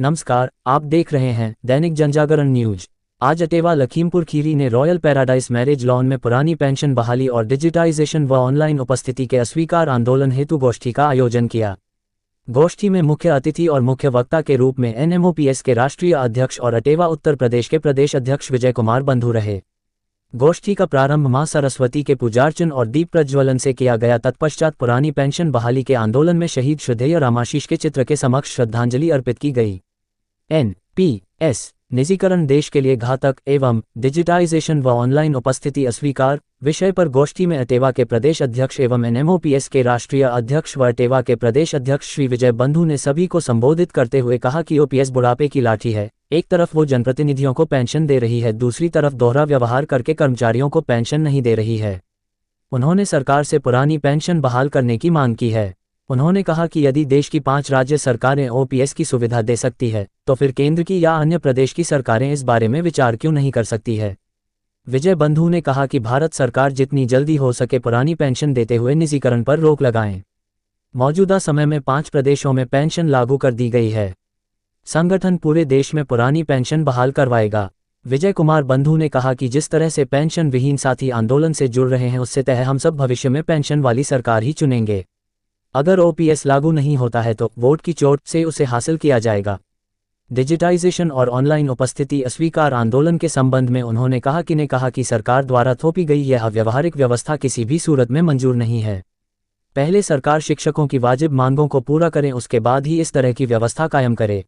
नमस्कार, आप देख रहे हैं दैनिक जनजागरण न्यूज। आज अटेवा लखीमपुर खीरी ने रॉयल पैराडाइज मैरिज लॉन में पुरानी पेंशन बहाली और डिजिटाइजेशन व ऑनलाइन उपस्थिति के अस्वीकार आंदोलन हेतु गोष्ठी का आयोजन किया। गोष्ठी में मुख्य अतिथि और मुख्य वक्ता के रूप में NMOPS के राष्ट्रीय अध्यक्ष और अटेवा उत्तर प्रदेश के प्रदेश अध्यक्ष विजय कुमार बंधु रहे। गोष्ठी का प्रारंभ मां सरस्वती के पूजार्चन और दीप प्रज्वलन से किया गया। तत्पश्चात पुरानी पेंशन बहाली के आंदोलन में शहीद श्रद्धेय रामाशीष के चित्र के समक्ष श्रद्धांजलि अर्पित की गई। NPS निजीकरण देश के लिए घातक एवं डिजिटाइजेशन व ऑनलाइन उपस्थिति अस्वीकार विषय पर गोष्ठी में अटेवा के प्रदेश अध्यक्ष एवं NMOPS के राष्ट्रीय अध्यक्ष व अटेवा के प्रदेश अध्यक्ष श्री विजय बंधु ने सभी को संबोधित करते हुए कहा कि OPS बुढ़ापे की लाठी है। एक तरफ वो जनप्रतिनिधियों को पेंशन दे रही है, दूसरी तरफ दोहरा व्यवहार करके कर्मचारियों को पेंशन नहीं दे रही है। उन्होंने सरकार से पुरानी पेंशन बहाल करने की मांग की है। उन्होंने कहा कि यदि देश की 5 राज्य सरकारें OPS की सुविधा दे सकती है तो फिर केंद्र की या अन्य प्रदेश की सरकारें इस बारे में विचार क्यों नहीं कर सकती है। विजय बंधु ने कहा कि भारत सरकार जितनी जल्दी हो सके पुरानी पेंशन देते हुए निजीकरण पर रोक लगाएं। मौजूदा समय में 5 प्रदेशों में पेंशन लागू कर दी गई है। संगठन पूरे देश में पुरानी पेंशन बहाल करवाएगा। विजय कुमार बंधु ने कहा कि जिस तरह से पेंशन विहीन साथी आंदोलन से जुड़ रहे हैं उससे तय हम सब भविष्य में पेंशन वाली सरकार ही चुनेंगे। अगर OPS लागू नहीं होता है तो वोट की चोट से उसे हासिल किया जाएगा। डिजिटाइजेशन और ऑनलाइन उपस्थिति अस्वीकार आंदोलन के संबंध में उन्होंने कहा कि सरकार द्वारा थोपी गई यह अव्यावहारिक व्यवस्था किसी भी सूरत में मंजूर नहीं है। पहले सरकार शिक्षकों की वाजिब मांगों को पूरा करें, उसके बाद ही इस तरह की व्यवस्था कायम करे।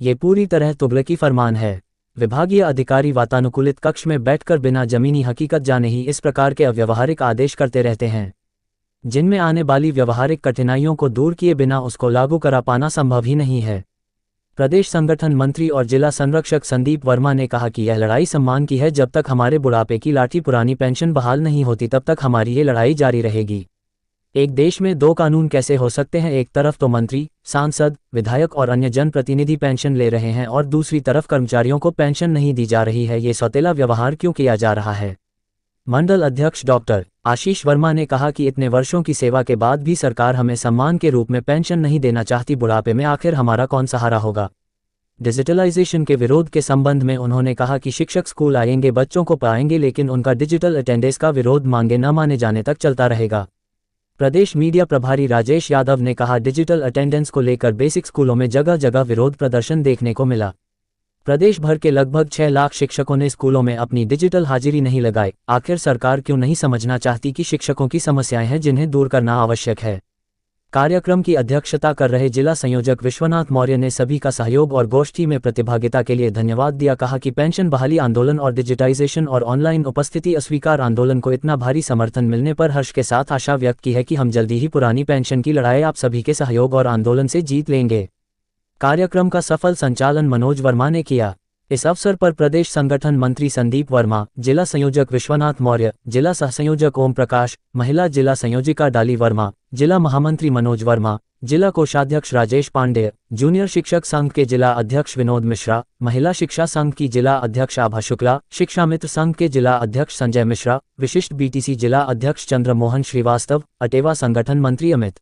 ये पूरी तरह तुगलकी फरमान है। विभागीय अधिकारी वातानुकूलित कक्ष में बैठकर बिना जमीनी हकीकत जाने ही इस प्रकार के अव्यावहारिक आदेश करते रहते हैं, जिनमें आने वाली व्यवहारिक कठिनाइयों को दूर किए बिना उसको लागू करा पाना संभव ही नहीं है। प्रदेश संगठन मंत्री और जिला संरक्षक संदीप वर्मा ने कहा कि यह लड़ाई सम्मान की है। जब तक हमारे बुढ़ापे की लाठी पुरानी पेंशन बहाल नहीं होती तब तक हमारी ये लड़ाई जारी रहेगी। एक देश में 2 कानून कैसे हो सकते हैं? एक तरफ तो मंत्री, सांसद, विधायक और अन्य जनप्रतिनिधि पेंशन ले रहे हैं और दूसरी तरफ कर्मचारियों को पेंशन नहीं दी जा रही है। ये सौतेला व्यवहार क्यों किया जा रहा है? मंडल अध्यक्ष डॉक्टर आशीष वर्मा ने कहा कि इतने वर्षों की सेवा के बाद भी सरकार हमें सम्मान के रूप में पेंशन नहीं देना चाहती। बुढ़ापे में आखिर हमारा कौन सहारा होगा? डिजिटलाइजेशन के विरोध के संबंध में उन्होंने कहा कि शिक्षक स्कूल आएंगे, बच्चों को पढ़ाएंगे, लेकिन उनका डिजिटल अटेंडेंस का विरोध मांगे न माने जाने तक चलता रहेगा। प्रदेश मीडिया प्रभारी राजेश यादव ने कहा, डिजिटल अटेंडेंस को लेकर बेसिक स्कूलों में जगह जगह विरोध प्रदर्शन देखने को मिला। प्रदेश भर के लगभग 6 लाख शिक्षकों ने स्कूलों में अपनी डिजिटल हाजिरी नहीं लगाई। आखिर सरकार क्यों नहीं समझना चाहती कि शिक्षकों की समस्याएं हैं जिन्हें दूर करना आवश्यक है? कार्यक्रम की अध्यक्षता कर रहे जिला संयोजक विश्वनाथ मौर्य ने सभी का सहयोग और गोष्ठी में प्रतिभागिता के लिए धन्यवाद दिया। कहा कि पेंशन बहाली आंदोलन और डिजिटाइजेशन और ऑनलाइन उपस्थिति अस्वीकार आंदोलन को इतना भारी समर्थन मिलने पर हर्ष के साथ आशा व्यक्त की है कि हम जल्दी ही पुरानी पेंशन की लड़ाई आप सभी के सहयोग और आंदोलन से जीत लेंगे। कार्यक्रम का सफल संचालन मनोज वर्मा ने किया। इस अवसर पर प्रदेश संगठन मंत्री संदीप वर्मा, जिला संयोजक विश्वनाथ मौर्य, जिला सहसंयोजक ओम प्रकाश, महिला जिला संयोजिका डाली वर्मा, जिला महामंत्री मनोज वर्मा, जिला कोषाध्यक्ष राजेश पांडेय, जूनियर शिक्षक संघ के जिला अध्यक्ष विनोद मिश्रा, महिला शिक्षा संघ की जिला अध्यक्ष आभा शुक्ला, शिक्षा मित्र संघ के जिला अध्यक्ष संजय मिश्रा, विशिष्ट BTC जिला अध्यक्ष चंद्रमोहन श्रीवास्तव, अटेवा संगठन मंत्री अमित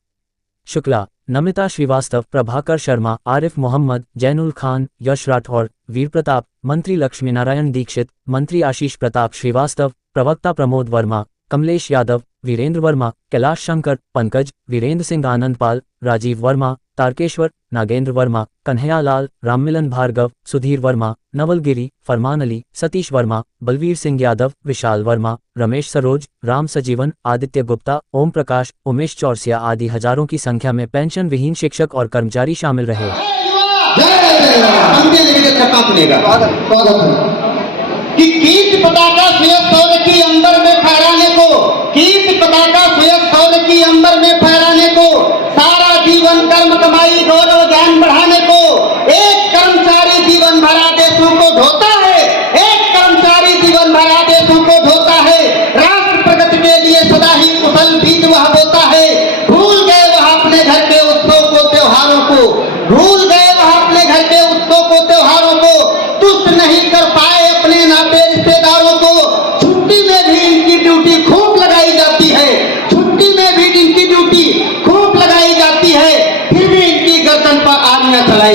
शुक्ला, नमिता श्रीवास्तव, प्रभाकर शर्मा, आरिफ मोहम्मद, जैनुल खान, यश राठौर, वीर प्रताप, मंत्री लक्ष्मीनारायण दीक्षित, मंत्री आशीष प्रताप श्रीवास्तव, प्रवक्ता प्रमोद वर्मा, कमलेश यादव, वीरेंद्र वर्मा, कैलाश शंकर, पंकज, वीरेंद्र सिंह आनंदपाल, राजीव वर्मा, तारकेश्वर, नागेंद्र वर्मा, कन्हैया लाल, राममिलन भार्गव, सुधीर वर्मा, नवलगिरी, फरमान अली, सतीश वर्मा, बलवीर सिंह यादव, विशाल वर्मा, रमेश सरोज, राम सजीवन, आदित्य गुप्ता, ओम प्रकाश, उमेश चौरसिया आदि हजारों की संख्या में पेंशन विहीन शिक्षक और कर्मचारी शामिल रहे। कि कीट पताका सुयस सौर की अंबर में फहराने को, कीट पताका सुयस सौर की अंबर में फहराने को, सारा जीवन कर्म कमाई गौरव ज्ञान बढ़ाने को, एक कर्मचारी जीवन भरा देशों को ढोता है, एक कर्मचारी जीवन भरा देशों को ढोता है। राष्ट्र प्रगति के लिए सदा ही कुशल बीज वह बोता है। भूल गए वह अपने घर के उत्सव को त्योहारों को, भूल गए वह अपने घर के उत्सव को त्योहारों को, तुष्ट नहीं कर पाए अपने नाते रिश्तेदारों को। छुट्टी में भी इनकी ड्यूटी खूब लगाई जाती है, छुट्टी में भी इनकी ड्यूटी खूब लगाई जाती है, फिर भी इनकी गर्दन पर आर्मियां चलाई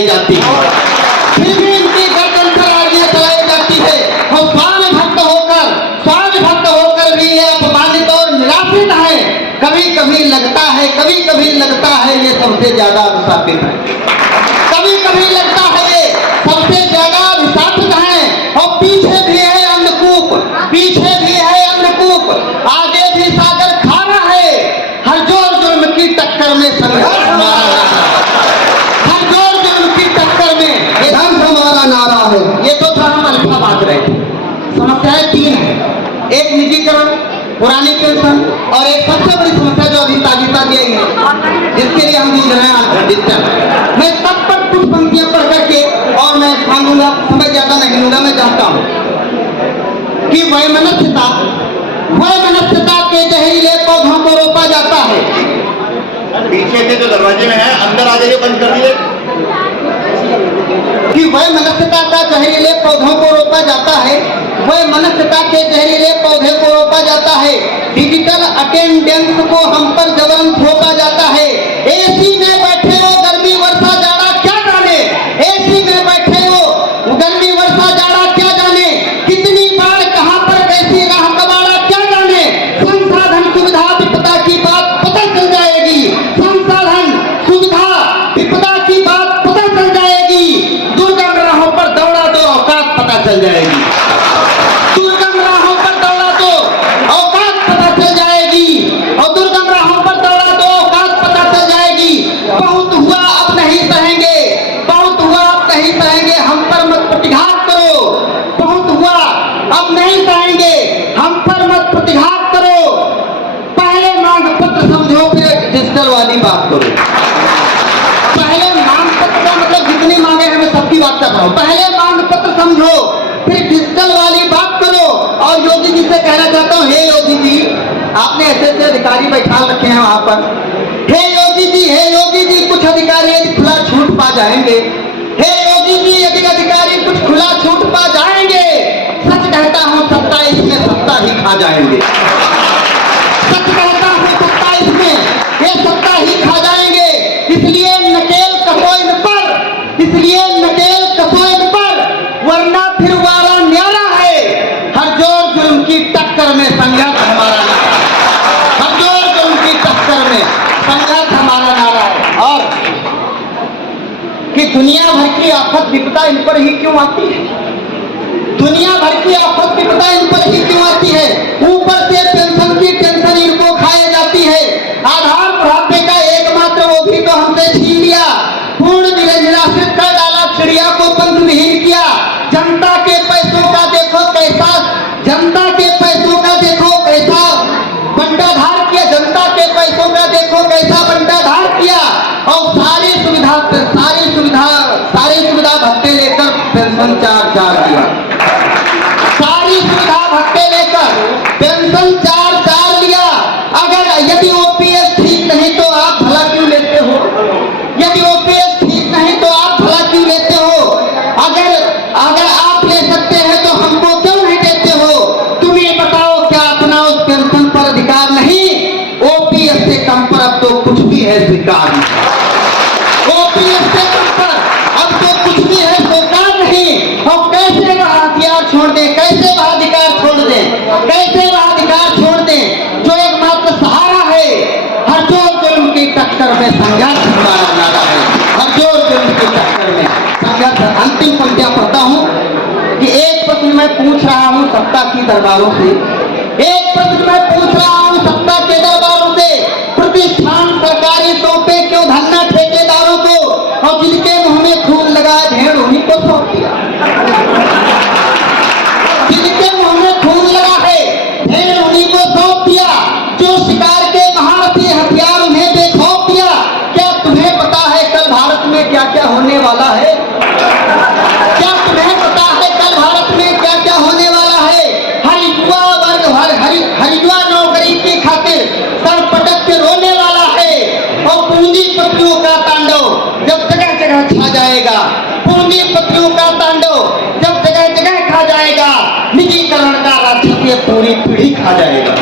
लगता है, कभी कभी लगता है ये सबसे ज्यादा अभिशापित है। कभी कभी लगता है ये सबसे ज्यादा अभिशापित है। और पीछे भी है अन्नकूप, पीछे भी है अन्नकूप, आगे भी सागर खाना है। हर जोर जुर्म की टक्कर में संघर्ष हमारा नारा है। हर जोर जुर्म की टक्कर में ये धर्म हमारा नारा है। ये तो था हम अल्फा बात रहे थे। समस्याएं तीन है, एक निजीकरण, पुरानी पेंशन और एक सबसे बड़ी समस्या जो अभी ताजा दी गई है, जिसके लिए हम जूझ रहे हैं, डिजिटल। मैं सब पर कुछ पंक्तियां पढ़ करके और मैं मांगूंगा, समय ज्यादा नहीं लूंगा। मैं चाहता हूं कि वैमनस्यता के जहरीले पौधों को रोपा जाता है। पीछे से जो दरवाजे में है अंदर आ जाइए, बंद कर दिए। कि वैमनस्यता का जहरीले पौधों को रोपा जाता है, वैमनस्यता के जहरीले पौधे को रोपा जाता है। डिजिटल अटेंडेंस को हम पर जबरन थोपा जाता है। एसी में बैठे हो गर्मी वर्षा जाड़ा क्या जाने, एसी में बैठे हो गर्मी वर्षा जाड़ा क्या जाने, कितनी बार कहां पर कैसी राह कबाड़ा क्या जाने। संसाधन सुविधा विपदा की बात पता चल जाएगी, संसाधन सुविधा विपदा की बात पता चल जाएगी। दुर्गम राहों पर दौड़ा तो औकात पता चल जाएगी, दुर्गम राहों पर दौड़ा तो औकात पता चल जाएगी, और दुर्गम राहों पर दौड़ा तो औकात पता चल जाएगी। बहुत हुआ अब नहीं सहेंगे, बहुत हुआ अब नहीं सहेंगे, हम पर मत प्रतिघात करो। बहुत हुआ अब नहीं सहेंगे, हम पर मत प्रतिघात करो। पहले मांग पत्र समझो, फिर डिजिटल वाली बात करो। पहले मांग पत्र का मतलब जितनी मांगे हैं मैं सबकी बात कर रहा हूं। पहले मांग पत्र समझो, फिर डिजिटल वाली बात करो। और योगी जी से कहना चाहता हूं, हे योगी जी, आपने ऐसे अधिकारी बैठा रखे हैं वहां पर। हे योगी जी, कुछ अधिकारी यदि खुला छूट पा जाएंगे, हे योगी जी, यदि अधिकारी कुछ खुला छूट पा जाएंगे, सच कहता हूं 27 में सत्ता ही खा जाएंगे। सच कहता हूं 27 में ये सत्ता ही खा जाएंगे। इसलिए नकेल कसो इन पर, इसलिए नकेल कसो इन पर, वरना फिर वारा न्यारा है। हर जोर जुर्म की टक्कर में संघर्ष हमारा नारा है। हर जोर जुर्म की टक्कर में संघर्ष हमारा नारा है। और कि दुनिया भर की आफत विपदा इन पर ही क्यों आती है, दुनिया भर की आफत विपदा इन पर ही क्यों आती है। ऊपर से पेंशन की टेंशन इनको खाए जाती है। आधार बुढ़ापे का एकमात्र वो भी तो हमसे छीन लिया, पूर्ण निराश्रित कर डाला, चिड़िया को पंख विहीन किया। जनता के पैसों का देखो कैसा, जनता के पैसों का देखो कैसा बंटाधार किया, जनता के पैसों का देखो कैसा बंटाधार किया। और सारी सुविधा भत्ते लेकर पेंशन चार दिया, सारी सुविधा भत्ते लेकर पेंशन चार लिया। अगर यदि ओपीएस ठीक नहीं तो आप भला क्यों लेते हो, यदि ओपीएस ठीक नहीं तो आप भला क्यों लेते हो। अगर आप ले सकते हैं तो हमको क्यों नहीं देते हो। तुम्हें बताओ क्या अपना उस पेंशन पर अधिकार नहीं। ओपीएस से कम पर अब तो कुछ भी है स्वीकार नहीं, ओपीएस से कम पर अब तो कुछ भी है स्वीकार नहीं। और कैसे वह हथियार छोड़ दें, कैसे वह अधिकार छोड़ दें, कैसे वह अधिकार छोड़ दें जो एकमात्र सहारा है। हर जोर जुल्म की टक्कर में संघर्ष हमारा नारा है, हर जोर जुल्म की टक्कर में संघर्ष। अंतिम पंक्तियां पढ़ता हूं कि एक प्रश्न मैं पूछ रहा हूं सत्ता की दरबारों से, एक प्रश्न मैं पूछ रहा हूं सत्ता के दरबारों से। प्रतिष्ठान सरकारी सौंपे क्यों धन्ना ठेकेदारों को, और जिनके मुंह में खून लगा भेड़ उन्हीं को सौंप दिया। जिनके मुंह में खून लगा है भेड़ उन्हीं को सौंप दिया। जो शिकार के महारथी हथियार उन्हें बेखौफ दिया। क्या तुम्हें पता है कल भारत में क्या क्या होने वाला है, क्या तुम्हें पता है कल भारत में क्या क्या होने वाला है। हर युवा वर्ग हर युवा नौकरी की खातिर सर पटक के रोने वाला है। और पूंजीपतियों का तांडव जब जगह जगह छा जाएगा, पूंजीपतियों का तांडव जब जगह जगह खा जाएगा, निजीकरण का राक्षस ये पूरी पीढ़ी खा जाएगा,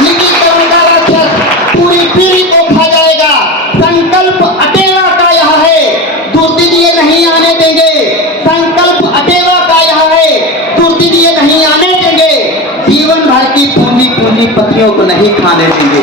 निजीकरण का राक्षस पूरी पीढ़ी को खा जाएगा। संकल्प अटेवा का यह है, दुर्दिन ये नहीं आने देंगे। संकल्प अटेवा का यह है, दुर्दिन ये नहीं आने देंगे। जीवन भर की पूंजीपतियों को नहीं खाने देंगे।